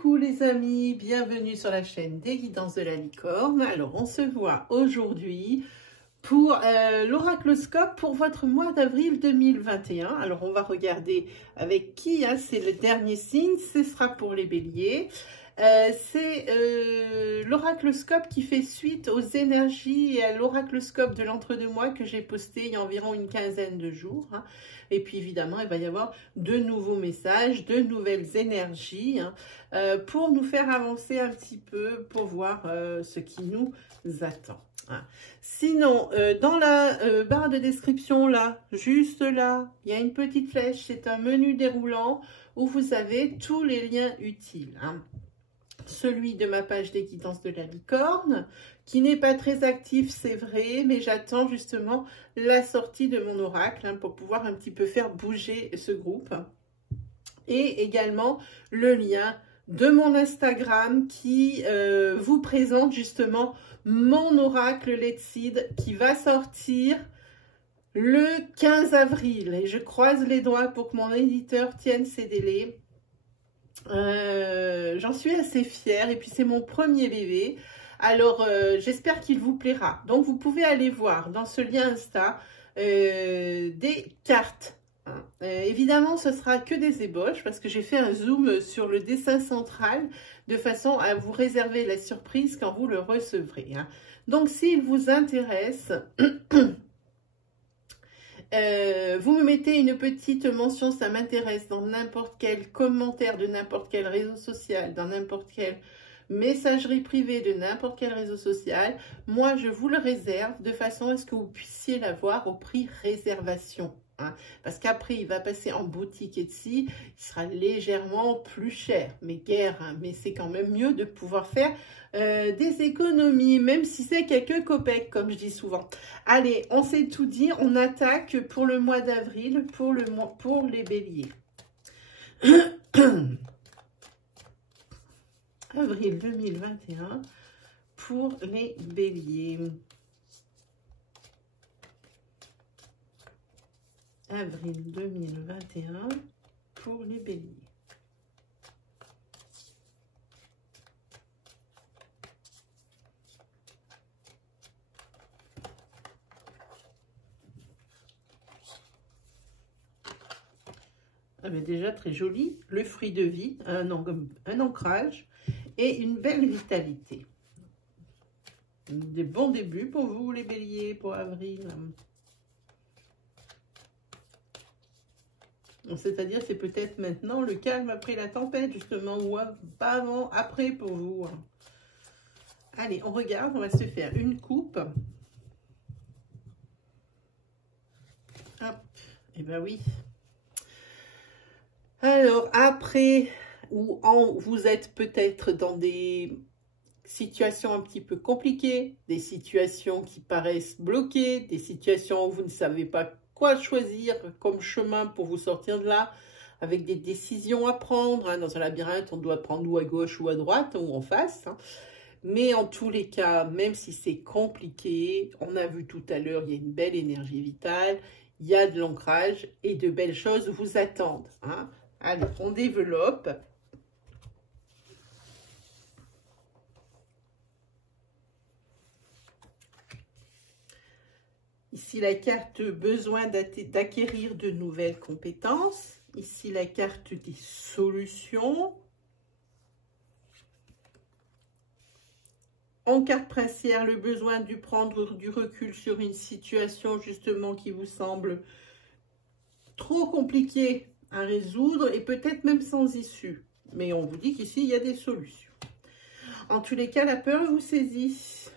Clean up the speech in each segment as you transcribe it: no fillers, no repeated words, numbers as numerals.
Coucou les amis, bienvenue sur la chaîne des guidances de la licorne. Alors on se voit aujourd'hui pour l'oracloscope pour votre mois d'avril 2021. Alors on va regarder avec qui, hein, c'est le dernier signe, ce sera pour les béliers. C'est l'oracloscope qui fait suite aux énergies et à l'oracloscope de l'entre-deux-mois que j'ai posté il y a environ une quinzaine de jours. Hein. Et puis évidemment, il va y avoir de nouveaux messages, de nouvelles énergies hein, pour nous faire avancer un petit peu, pour voir ce qui nous attend. Hein. Sinon, dans la barre de description, là, juste là, il y a une petite flèche, c'est un menu déroulant où vous avez tous les liens utiles. Hein. Celui de ma page des guidances de la licorne, qui n'est pas très actif, c'est vrai, mais j'attends justement la sortie de mon oracle hein, pour pouvoir un petit peu faire bouger ce groupe. Et également le lien de mon Instagram qui vous présente justement mon oracle Let's Seed qui va sortir le 15 avril. Et je croise les doigts pour que mon éditeur tienne ses délais. J'en suis assez fière et puis c'est mon premier bébé, alors j'espère qu'il vous plaira. Donc vous pouvez aller voir dans ce lien Insta des cartes hein. Évidemment ce sera que des ébauches parce que j'ai fait un zoom sur le dessin central de façon à vous réserver la surprise quand vous le recevrez hein. Donc s'il vous intéresse vous me mettez une petite mention, ça m'intéresse, dans n'importe quel commentaire de n'importe quel réseau social, dans n'importe quelle messagerie privée de n'importe quel réseau social. Moi, je vous le réserve de façon à ce que vous puissiez l'avoir au prix réservation. Hein, parce qu'après, il va passer en boutique Etsy, il sera légèrement plus cher. Mais guère, hein, mais c'est quand même mieux de pouvoir faire des économies, même si c'est quelques copecs, comme je dis souvent. Allez, on s'est tout dit, on attaque pour le mois d'avril, pour les béliers. Avril 2021 pour les béliers. Avril 2021 pour les béliers. Ah mais déjà très joli, le fruit de vie, un ancrage et une belle vitalité. Des bons débuts pour vous les béliers pour avril. C'est-à-dire c'est peut-être maintenant le calme après la tempête justement, ou pas avant, après pour vous. Allez, on regarde, on va se faire une coupe. Hop, et ben oui. Alors après, vous êtes peut-être dans des situations un petit peu compliquées, des situations qui paraissent bloquées, des situations où vous ne savez pas quoi choisir comme chemin pour vous sortir de là, avec des décisions à prendre. Hein. Dans un labyrinthe, on doit prendre ou à gauche ou à droite ou en face. Hein. Mais en tous les cas, même si c'est compliqué, on a vu tout à l'heure, il y a une belle énergie vitale, il y a de l'ancrage et de belles choses vous attendent. Hein. Allez, on développe. Ici, la carte besoin d'acquérir de nouvelles compétences. Ici, la carte des solutions. En carte princière, le besoin de prendre du recul sur une situation justement qui vous semble trop compliquée à résoudre et peut-être même sans issue. Mais on vous dit qu'ici, il y a des solutions. En tous les cas, la peur vous saisit.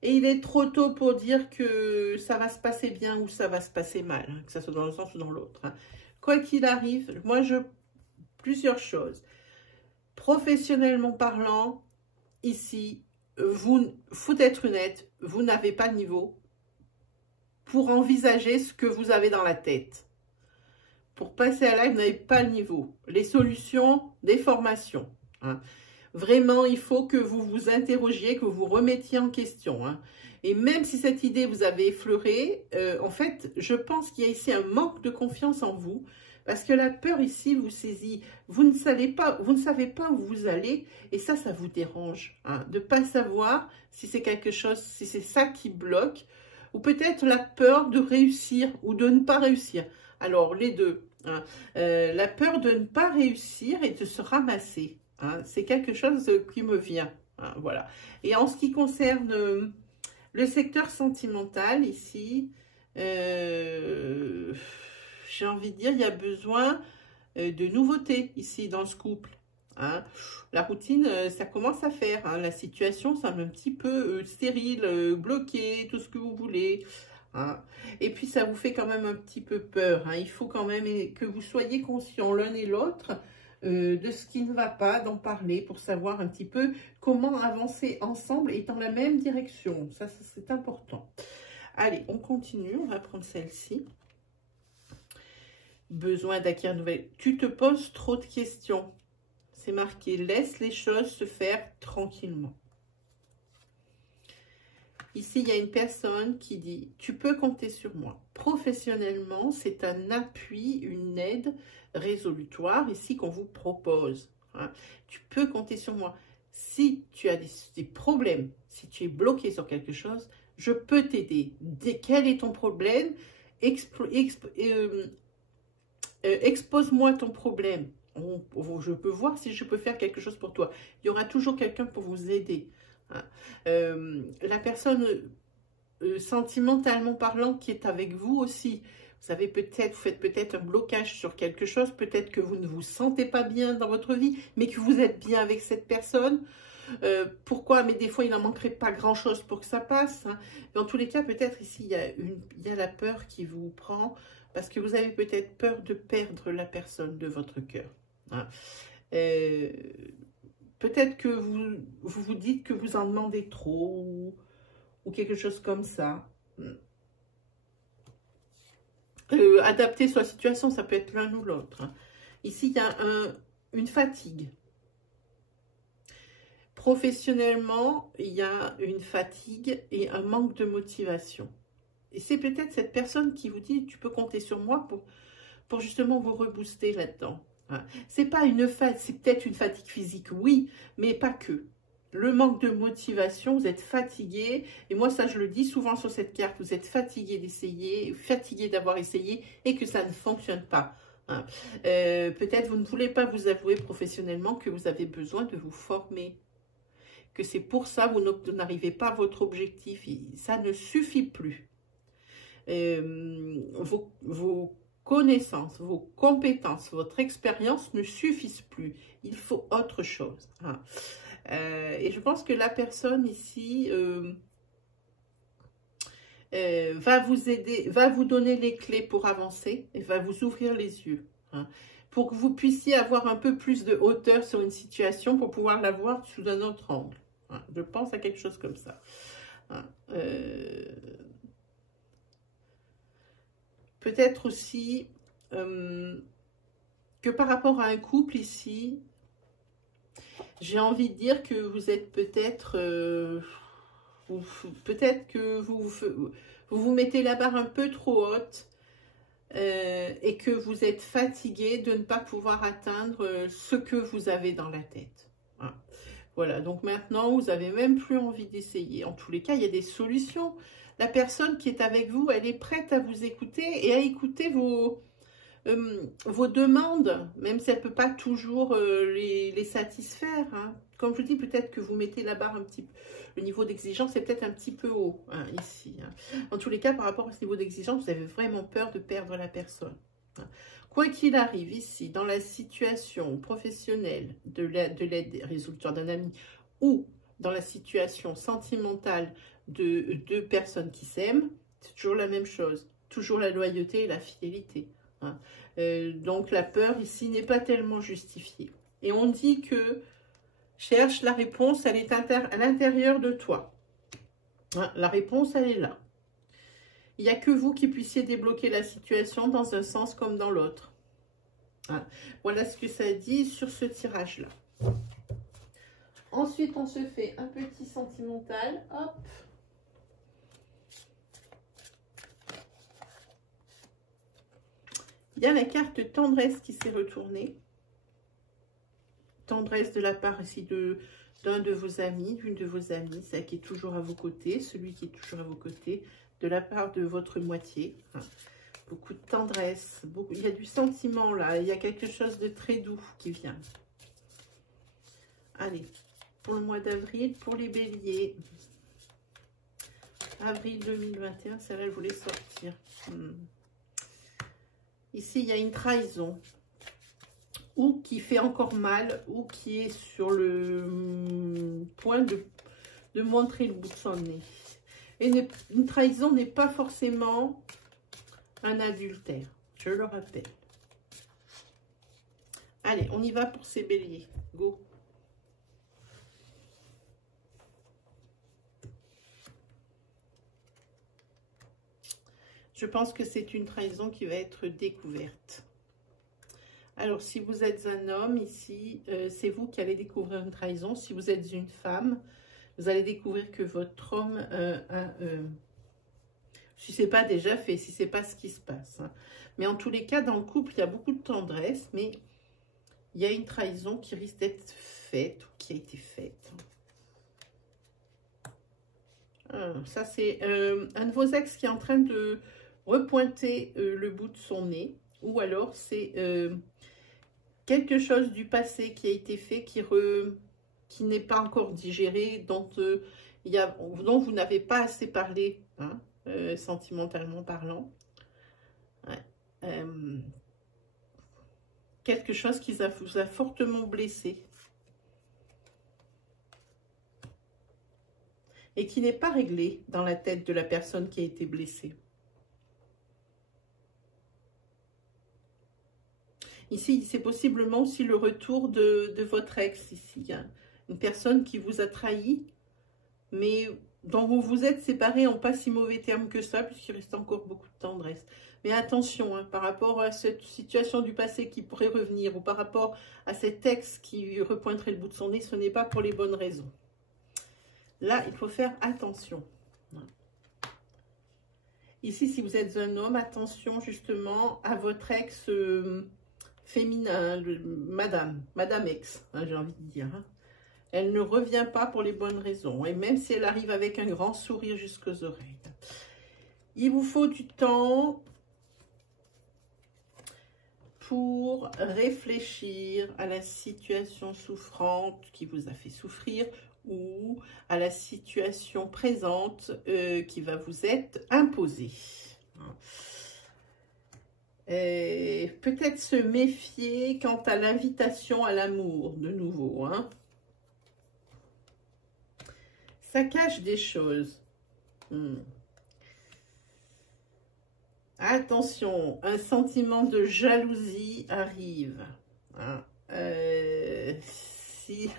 Et il est trop tôt pour dire que ça va se passer bien ou ça va se passer mal, hein, que ça soit dans le sens ou dans l'autre. Hein. Quoi qu'il arrive, moi, plusieurs choses. Professionnellement parlant, ici, faut être honnête, vous n'avez pas le niveau pour envisager ce que vous avez dans la tête. Pour passer à live, vous n'avez pas le niveau. Les solutions, des formations. Hein. Vraiment, il faut que vous vous interrogiez, que vous vous remettiez en question. Hein. Et même si cette idée vous avait effleuré, en fait, je pense qu'il y a ici un manque de confiance en vous Parce que la peur ici vous saisit. Vous ne savez pas où vous allez. Et ça vous dérange. Hein, de ne pas savoir si c'est quelque chose, si c'est ça qui bloque. Ou peut-être la peur de réussir ou de ne pas réussir. Alors, les deux. Hein, la peur de ne pas réussir et de se ramasser. Hein, c'est quelque chose qui me vient. Hein, voilà. Et en ce qui concerne le secteur sentimental, ici, j'ai envie de dire, il y a besoin de nouveautés ici dans ce couple. Hein. La routine, ça commence à faire. Hein. La situation semble un petit peu stérile, bloquée, tout ce que vous voulez. Hein. Et puis, ça vous fait quand même un petit peu peur. Hein. Il faut quand même que vous soyez conscients l'un et l'autre de ce qui ne va pas, d'en parler pour savoir un petit peu comment avancer ensemble et dans la même direction. Ça c'est important. Allez, on continue. On va prendre celle-ci. Besoin d'acquérir de nouvelles. Tu te poses trop de questions. C'est marqué, laisse les choses se faire tranquillement. Ici, il y a une personne qui dit, tu peux compter sur moi. Professionnellement, c'est un appui, une aide résolutoire ici qu'on vous propose. Hein. Tu peux compter sur moi. Si tu as des problèmes, si tu es bloqué sur quelque chose, je peux t'aider. Quel est ton problème? Expose-moi ton problème. Je peux voir si je peux faire quelque chose pour toi. Il y aura toujours quelqu'un pour vous aider. Hein. La personne sentimentalement parlant qui est avec vous aussi, vous savez peut-être, vous faites peut-être un blocage sur quelque chose, peut-être que vous ne vous sentez pas bien dans votre vie, mais que vous êtes bien avec cette personne. Pourquoi? Mais des fois, il n'en manquerait pas grand-chose pour que ça passe. Hein. Dans tous les cas, peut-être ici, il y a la peur qui vous prend, parce que vous avez peut-être peur de perdre la personne de votre cœur. Hein. Peut-être que vous dites que vous en demandez trop, ou quelque chose comme ça. Adapter sa situation, ça peut être l'un ou l'autre. Hein. Ici, il y a une fatigue. Professionnellement, il y a une fatigue et un manque de motivation. Et c'est peut-être cette personne qui vous dit, tu peux compter sur moi pour justement vous rebooster là-dedans. Hein. C'est pas une fatigue, c'est peut-être une fatigue physique, oui, mais pas que. Le manque de motivation, vous êtes fatigué, et moi ça je le dis souvent sur cette carte, vous êtes fatigué d'essayer, fatigué d'avoir essayé et que ça ne fonctionne pas. Hein. Peut-être vous ne voulez pas vous avouer professionnellement que vous avez besoin de vous former, que c'est pour ça que vous n'arrivez pas à votre objectif, ça ne suffit plus. Vos connaissances, vos compétences, votre expérience ne suffisent plus, il faut autre chose. Hein. Et je pense que la personne ici va vous aider, va vous donner les clés pour avancer et va vous ouvrir les yeux. Hein, pour que vous puissiez avoir un peu plus de hauteur sur une situation pour pouvoir la voir sous un autre angle. Hein, je pense à quelque chose comme ça. Hein, peut-être aussi que par rapport à un couple ici, j'ai envie de dire que vous êtes peut-être que vous mettez la barre un peu trop haute et que vous êtes fatigué de ne pas pouvoir atteindre ce que vous avez dans la tête. Hein. Voilà, donc maintenant, vous n'avez même plus envie d'essayer. En tous les cas, il y a des solutions. La personne qui est avec vous, elle est prête à vous écouter et à écouter vos demandes, même si elle ne peut pas toujours les satisfaire. Hein. Comme je vous dis, peut-être que vous mettez la barre un petit peu, le niveau d'exigence est peut-être un petit peu haut, hein, ici. Hein. En tous les cas, par rapport à ce niveau d'exigence, vous avez vraiment peur de perdre la personne. Hein. Quoi qu'il arrive ici, dans la situation professionnelle de l'aide résultat d'un ami ou dans la situation sentimentale de deux personnes qui s'aiment, c'est toujours la même chose. Toujours la loyauté et la fidélité. Hein. Donc la peur ici n'est pas tellement justifiée. Et on dit que cherche la réponse, elle est à l'intérieur de toi. Hein, la réponse, elle est là. Il n'y a que vous qui puissiez débloquer la situation dans un sens comme dans l'autre. Hein. Voilà ce que ça dit sur ce tirage-là. Ensuite, on se fait un petit sentimental. Hop. Il y a la carte tendresse qui s'est retournée. Tendresse de la part ici d'un de vos amis, d'une de vos amies, celle qui est toujours à vos côtés, celui qui est toujours à vos côtés, de la part de votre moitié. Beaucoup de tendresse, il y a du sentiment là, il y a quelque chose de très doux qui vient. Allez, pour le mois d'avril, pour les béliers. Avril 2021, celle-là, je voulais sortir. Ici, il y a une trahison. Ou qui fait encore mal, ou qui est sur le point de montrer le bout de son nez. Et une trahison n'est pas forcément un adultère, je le rappelle. Allez, on y va pour ces béliers. Go! Je pense que c'est une trahison qui va être découverte. Alors, si vous êtes un homme ici, c'est vous qui allez découvrir une trahison. Si vous êtes une femme, vous allez découvrir que votre homme si ce n'est pas déjà fait, si ce n'est pas ce qui se passe. Hein. Mais en tous les cas, dans le couple, il y a beaucoup de tendresse, mais il y a une trahison qui risque d'être faite ou qui a été faite. Ça, c'est un de vos ex qui est en train de repointer le bout de son nez. Ou alors, c'est quelque chose du passé qui a été fait, qui n'est pas encore digéré, dont vous n'avez pas assez parlé, hein, sentimentalement parlant. Ouais. Quelque chose qui vous a fortement blessé. Et qui n'est pas réglé dans la tête de la personne qui a été blessée. Ici, c'est possiblement aussi le retour de votre ex. Ici, il y a une personne qui vous a trahi, mais dont vous vous êtes séparés en pas si mauvais termes que ça, puisqu'il reste encore beaucoup de tendresse. Mais attention, hein, par rapport à cette situation du passé qui pourrait revenir, ou par rapport à cet ex qui repointerait le bout de son nez, ce n'est pas pour les bonnes raisons. Là, il faut faire attention. Ici, si vous êtes un homme, attention justement à votre ex féminin, Madame Ex, hein, j'ai envie de dire. Hein. Elle ne revient pas pour les bonnes raisons. Et même si elle arrive avec un grand sourire jusqu'aux oreilles. Il vous faut du temps pour réfléchir à la situation souffrante qui vous a fait souffrir, ou à la situation présente qui va vous être imposée. Peut-être se méfier quant à l'invitation à l'amour, de nouveau. Hein. Ça cache des choses. Attention, un sentiment de jalousie arrive. Hein. Si...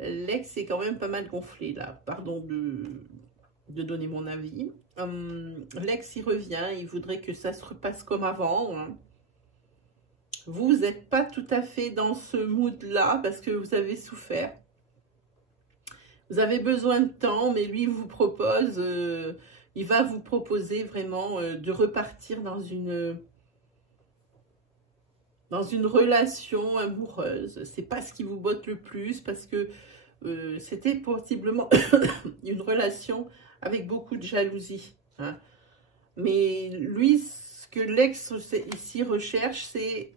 L'ex est quand même pas mal gonflé là, pardon de donner mon avis. L'ex il revient, il voudrait que ça se repasse comme avant. Hein. Vous n'êtes pas tout à fait dans ce mood là parce que vous avez souffert. Vous avez besoin de temps, mais lui vous propose, il va vous proposer vraiment de repartir dans une relation amoureuse. C'est pas ce qui vous botte le plus parce que c'était possiblement une relation avec beaucoup de jalousie. Hein. Mais lui, ce que l'ex ici recherche, c'est,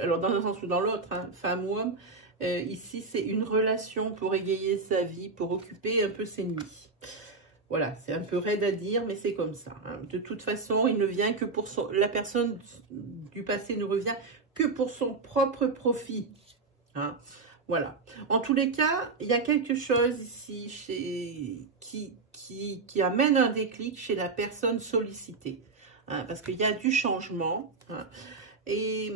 alors dans un sens ou dans l'autre, hein, femme ou homme, ici c'est une relation pour égayer sa vie, pour occuper un peu ses nuits. Voilà, c'est un peu raide à dire, mais c'est comme ça. Hein. De toute façon, il ne vient que pour la personne du passé ne revient que pour son propre profit. Hein. Voilà. En tous les cas, il y a quelque chose ici qui amène un déclic chez la personne sollicitée. Hein, parce qu'il y a du changement. Hein, et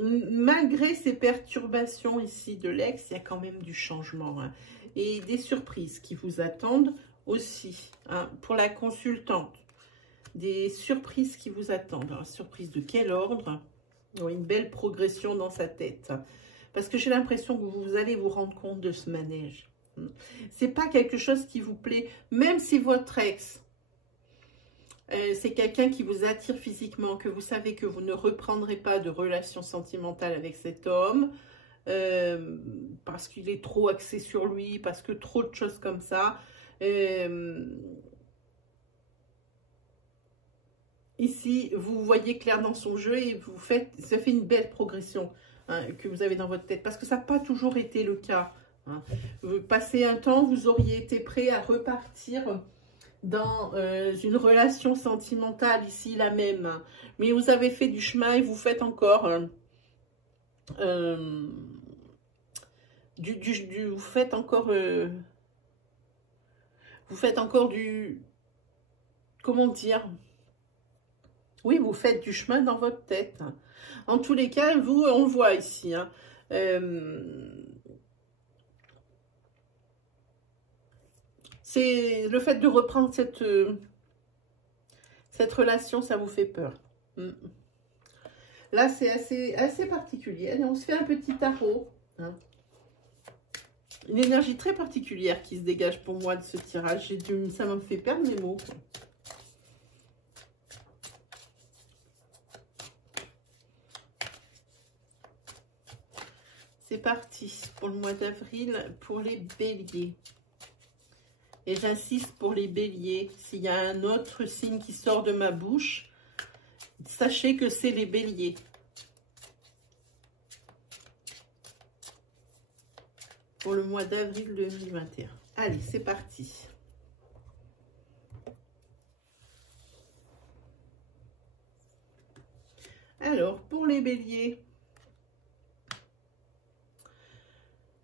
malgré ces perturbations ici de l'ex, il y a quand même du changement. Hein, et des surprises qui vous attendent aussi. Hein, pour la consultante, des surprises qui vous attendent. Alors, surprise de quel ordre ? Une belle progression dans sa tête. Parce que j'ai l'impression que vous allez vous rendre compte de ce manège. C'est pas quelque chose qui vous plaît. Même si votre ex C'est quelqu'un qui vous attire physiquement, que vous savez que vous ne reprendrez pas de relation sentimentale avec cet homme, parce qu'il est trop axé sur lui, parce que trop de choses comme ça. Ici, vous voyez clair dans son jeu et ça fait une belle progression, hein, que vous avez dans votre tête, parce que ça n'a pas toujours été le cas. Hein. Vous passez un temps, vous auriez été prêt à repartir dans une relation sentimentale, ici la même, hein. Mais vous avez fait du chemin et vous faites encore vous faites encore du, comment dire, oui, vous faites du chemin dans votre tête. En tous les cas, vous, on le voit ici, hein, c'est le fait de reprendre cette relation, ça vous fait peur. Là, c'est assez particulier. Allez, on se fait un petit tarot, hein. Une énergie très particulière qui se dégage pour moi de ce tirage. Ça me fait perdre mes mots. C'est parti pour le mois d'avril pour les béliers. Et j'insiste pour les béliers. S'il y a un autre signe qui sort de ma bouche, sachez que c'est les béliers. Pour le mois d'avril 2021. Allez, c'est parti. Alors, pour les béliers,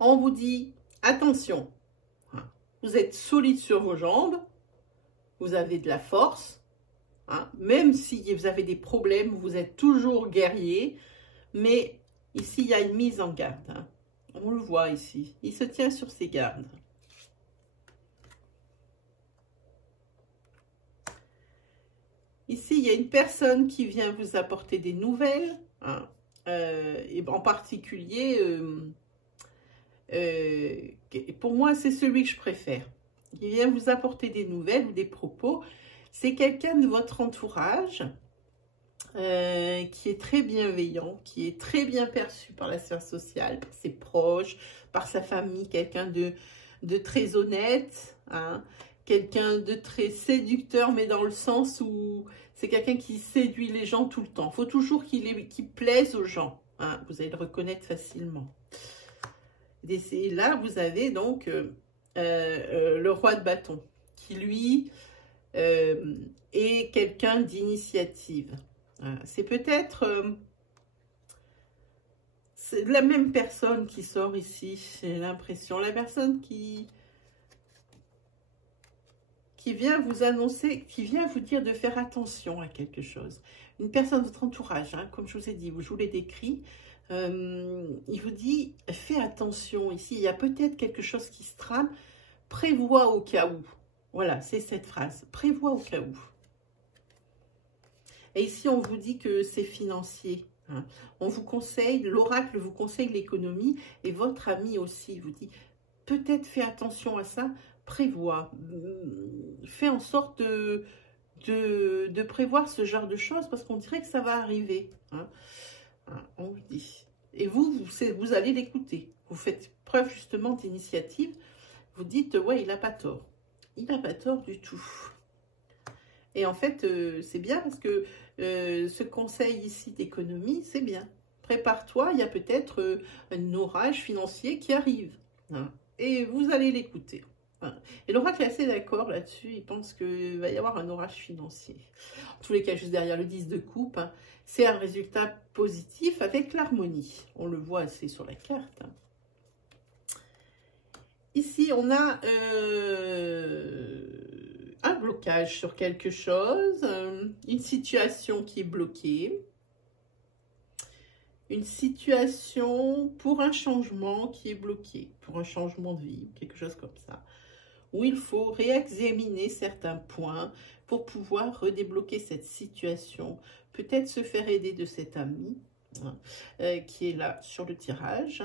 on vous dit, attention, vous êtes solide sur vos jambes, vous avez de la force, hein, même si vous avez des problèmes, vous êtes toujours guerrier, mais ici, il y a une mise en garde, hein. On le voit ici, il se tient sur ses gardes. Ici, il y a une personne qui vient vous apporter des nouvelles, hein, et en particulier, pour moi, c'est celui que je préfère. Il vient vous apporter des nouvelles ou des propos. C'est quelqu'un de votre entourage qui est très bienveillant, qui est très bien perçu par la sphère sociale, par ses proches, par sa famille, quelqu'un de très honnête, hein, quelqu'un de très séducteur, mais dans le sens où c'est quelqu'un qui séduit les gens tout le temps. Il faut toujours qu'il plaise aux gens, hein, vous allez le reconnaître facilement. Et là, vous avez donc le roi de bâton, qui lui est quelqu'un d'initiative. C'est peut-être la même personne qui sort ici, j'ai l'impression. La personne qui vient vous annoncer, qui vient vous dire de faire attention à quelque chose. Une personne de votre entourage, hein, comme je vous ai dit, je vous l'ai décrit. Il vous dit, fais attention ici, il y a peut-être quelque chose qui se trame, prévois au cas où. Voilà, c'est cette phrase, prévois au cas où. Et ici, on vous dit que c'est financier. Hein. On vous conseille, l'oracle vous conseille l'économie et votre ami aussi vous dit, peut-être fais attention à ça, prévois. Fais en sorte de prévoir ce genre de choses parce qu'on dirait que ça va arriver. Hein. On vous dit. Et vous allez l'écouter. Vous faites preuve justement d'initiative. Vous dites, ouais, il n'a pas tort. Il n'a pas tort du tout. Et en fait, c'est bien parce que ce conseil ici d'économie, c'est bien. Prépare-toi, il y a peut-être un orage financier qui arrive. Hein, et vous allez l'écouter. Hein. Et l'oracle est assez d'accord là-dessus. Il pense qu'il va y avoir un orage financier. En tous les cas, juste derrière le 10 de coupe, hein, c'est un résultat positif avec l'harmonie. On le voit assez sur la carte. Hein. Ici, on a un blocage sur quelque chose, une situation qui est bloquée, une situation pour un changement qui est bloqué, pour un changement de vie, quelque chose comme ça, où il faut réexaminer certains points pour pouvoir redébloquer cette situation, peut-être se faire aider de cet ami hein, qui est là sur le tirage.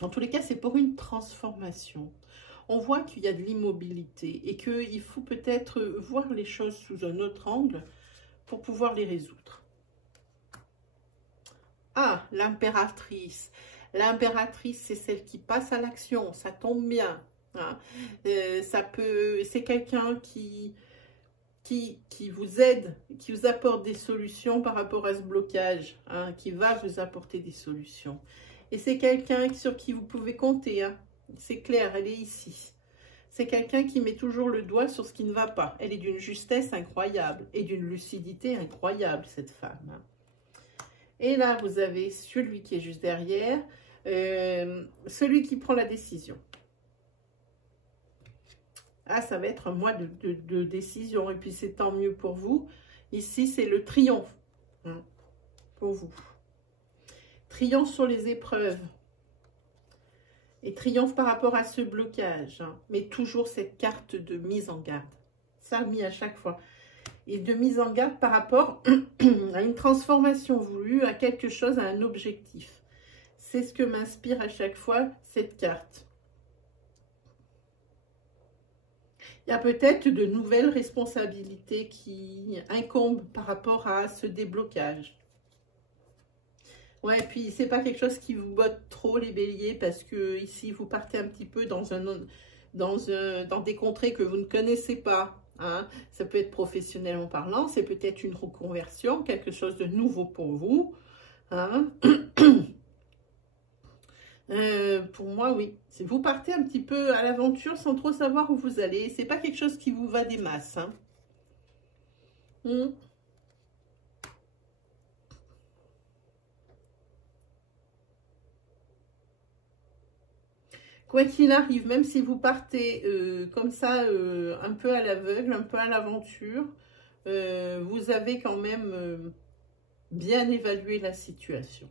En tous les cas, c'est pour une transformation. on voit qu'il y a de l'immobilité et qu'il faut peut-être voir les choses sous un autre angle pour pouvoir les résoudre. Ah, l'impératrice. L'impératrice, c'est celle qui passe à l'action, ça tombe bien. Hein. C'est quelqu'un qui vous aide, qui vous apporte des solutions par rapport à ce blocage, hein, qui va vous apporter des solutions. Et c'est quelqu'un sur qui vous pouvez compter. Hein. C'est clair, elle est ici. C'est quelqu'un qui met toujours le doigt sur ce qui ne va pas. Elle est d'une justesse incroyable et d'une lucidité incroyable, cette femme. Hein. Et là, vous avez celui qui est juste derrière, celui qui prend la décision. Ah, ça va être un mois de décision. Et puis, c'est tant mieux pour vous. Ici, c'est le triomphe hein, pour vous. Triomphe sur les épreuves. Et triomphe par rapport à ce blocage. Hein, mais toujours cette carte de mise en garde. Ça, mis à chaque fois. Et de mise en garde par rapport à une transformation voulue, à quelque chose, à un objectif. C'est ce que m'inspire à chaque fois cette carte. Il y a peut-être de nouvelles responsabilités qui incombent par rapport à ce déblocage. Ouais, puis c'est pas quelque chose qui vous botte trop les béliers parce que ici vous partez un petit peu dans des contrées que vous ne connaissez pas. Hein. Ça peut être professionnellement parlant, c'est peut-être une reconversion, quelque chose de nouveau pour vous. Hein. Pour moi, oui. Vous partez un petit peu à l'aventure sans trop savoir où vous allez. C'est pas quelque chose qui vous va des masses. Hein. Quoi qu'il arrive, même si vous partez comme ça, un peu à l'aveugle, un peu à l'aventure, vous avez quand même bien évalué la situation.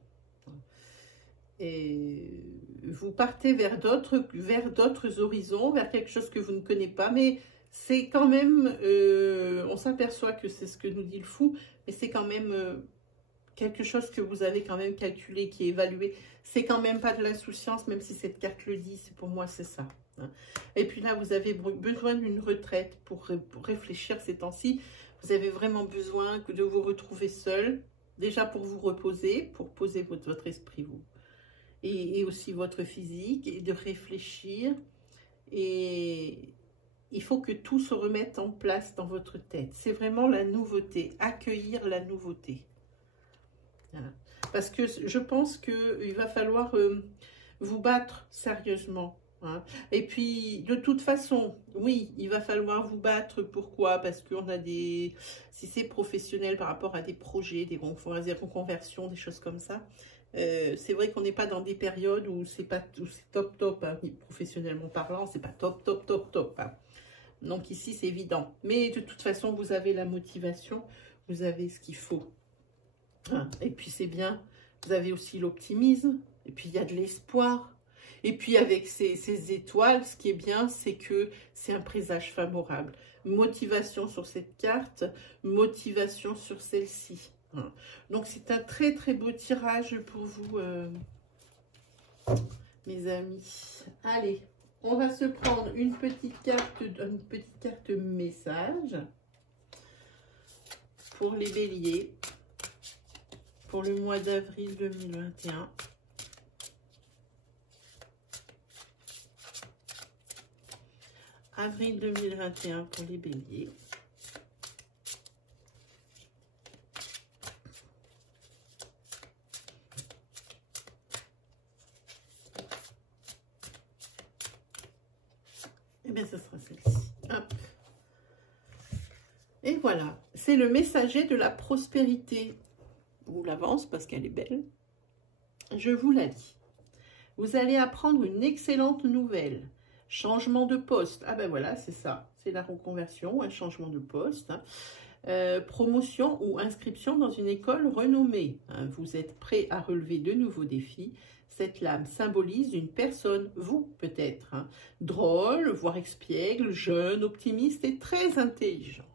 Et vous partez vers d'autres horizons, vers quelque chose que vous ne connaissez pas, mais c'est quand même, on s'aperçoit que c'est ce que nous dit le fou, mais c'est quand même quelque chose que vous avez quand même calculé, qui est évalué. C'est quand même pas de l'insouciance, même si cette carte le dit, pour moi c'est ça. Hein. Et puis là, vous avez besoin d'une retraite pour réfléchir ces temps-ci. Vous avez vraiment besoin de vous retrouver seul, déjà pour vous reposer, pour poser votre esprit, vous. Et aussi votre physique, et de réfléchir. Et il faut que tout se remette en place dans votre tête. C'est vraiment la nouveauté, accueillir la nouveauté. Voilà. Parce que je pense qu'il va falloir vous battre sérieusement. Hein. Et puis, de toute façon, oui, il va falloir vous battre. Pourquoi? Parce qu'on a des... Si c'est professionnel par rapport à des projets, des reconversions, des choses comme ça, c'est vrai qu'on n'est pas dans des périodes où c'est top, hein, professionnellement parlant, c'est pas top. Hein. Donc ici, c'est évident. Mais de toute façon, vous avez la motivation, vous avez ce qu'il faut. Hein. Et puis c'est bien, vous avez aussi l'optimisme, et puis il y a de l'espoir. Et puis avec ces étoiles, ce qui est bien, c'est que c'est un présage favorable. Motivation sur cette carte, motivation sur celle-ci. Donc, c'est un très, très beau tirage pour vous, mes amis. Allez, on va se prendre une petite carte message pour les béliers pour le mois d'avril 2021. Avril 2021 pour les béliers. Et bien, ce sera celle-ci. Hop. Et voilà, c'est le messager de la prospérité. Vous l'avance parce qu'elle est belle. Je vous la dis. Vous allez apprendre une excellente nouvelle. Changement de poste. Ah ben voilà, c'est ça. C'est la reconversion, un changement de poste. Hein. Promotion ou inscription dans une école renommée. Hein. Vous êtes prêt à relever de nouveaux défis. Cette lame symbolise une personne, vous peut-être, hein, drôle, voire expiègle, jeune, optimiste et très intelligente.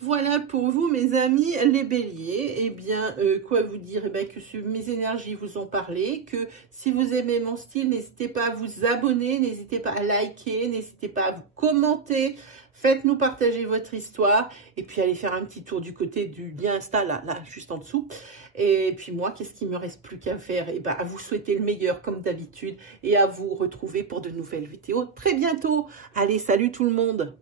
Voilà pour vous, mes amis, les béliers. Eh bien, quoi vous dire? Eh bien, que mes énergies vous ont parlé, que si vous aimez mon style, n'hésitez pas à vous abonner, n'hésitez pas à liker, n'hésitez pas à vous commenter. Faites-nous partager votre histoire et puis allez faire un petit tour du côté du lien Insta, là, juste en dessous. Et puis moi, qu'est-ce qu'il me reste plus qu'à faire? Eh bien, à vous souhaiter le meilleur comme d'habitude et à vous retrouver pour de nouvelles vidéos très bientôt. Allez, salut tout le monde!